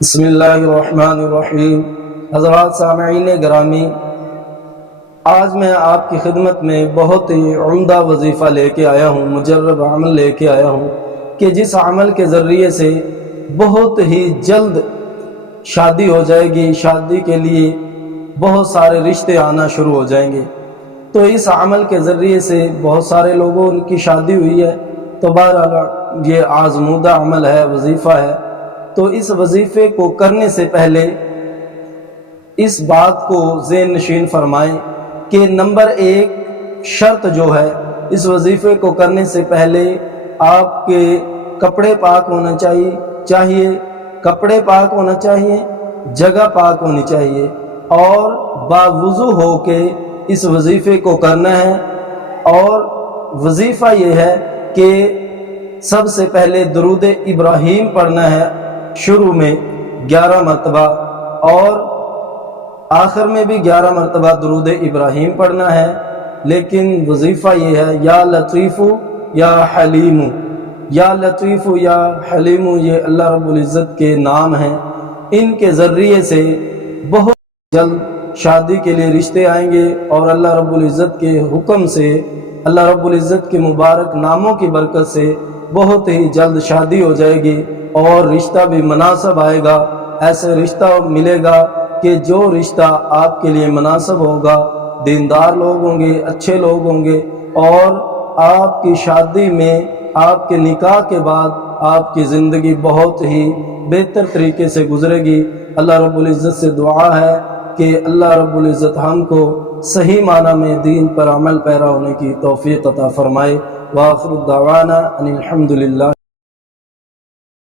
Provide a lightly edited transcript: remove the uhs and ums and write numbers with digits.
بسم اللہ الرحمن الرحیم۔ حضرات سامعین گرامی، آج میں آپ کی خدمت میں بہت ہی عمدہ وظیفہ لے کے آیا ہوں، مجرب عمل لے کے آیا ہوں کہ جس عمل کے ذریعے سے بہت ہی جلد شادی ہو جائے گی، شادی کے لیے بہت سارے رشتے آنا شروع ہو جائیں گے۔ تو اس عمل کے ذریعے سے بہت سارے لوگوں کی شادی ہوئی ہے، تو بہرحال یہ آزمودہ عمل ہے، وظیفہ ہے۔ تو اس وظیفے کو کرنے سے پہلے اس بات کو ذہن نشین فرمائیں کہ نمبر 1 شرط جو ہے اس وظیفے کو کرنے سے پہلے آپ کے کپڑے پاک ہونا چاہیے، کپڑے پاک ہونا چاہیے، جگہ پاک ہونی چاہیے، اور باوضو ہو کے اس وظیفے کو کرنا ہے۔ اور وظیفہ یہ ہے کہ سب سے پہلے درود ابراہیم پڑھنا ہے، شروع میں 11 مرتبہ اور آخر میں بھی 11 مرتبہ درود ابراہیم پڑھنا ہے۔ لیکن وظیفہ یہ ہے یا لطیف یا حلیم، یا لطیف یا حلیم، یہ اللہ رب العزت کے نام ہیں۔ ان کے ذریعے سے بہت جلد شادی کے لیے رشتے آئیں گے، اور اللہ رب العزت کے حکم سے، اللہ رب العزت کے مبارک ناموں کی برکت سے بہت ہی جلد شادی ہو جائے گی، اور رشتہ بھی مناسب آئے گا۔ ایسے رشتہ ملے گا کہ جو رشتہ آپ کے لیے مناسب ہوگا، دیندار لوگ ہوں گے، اچھے لوگ ہوں گے، اور آپ کی شادی میں، آپ کے نکاح کے بعد آپ کی زندگی بہت ہی بہتر طریقے سے گزرے گی۔ اللہ رب العزت سے دعا ہے کہ اللہ رب العزت ہم کو صحیح معنی میں دین پر عمل پیرا ہونے کی توفیق عطا فرمائے۔ وآخر دعوانا ان الحمد للہ۔